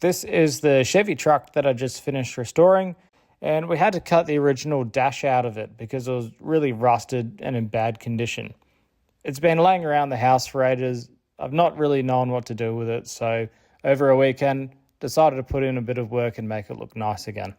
This is the Chevy truck that I just finished restoring, and we had to cut the original dash out of it because it was really rusted and in bad condition. It's been laying around the house for ages. I've not really known what to do with it, so over a weekend, decided to put in a bit of work and make it look nice again.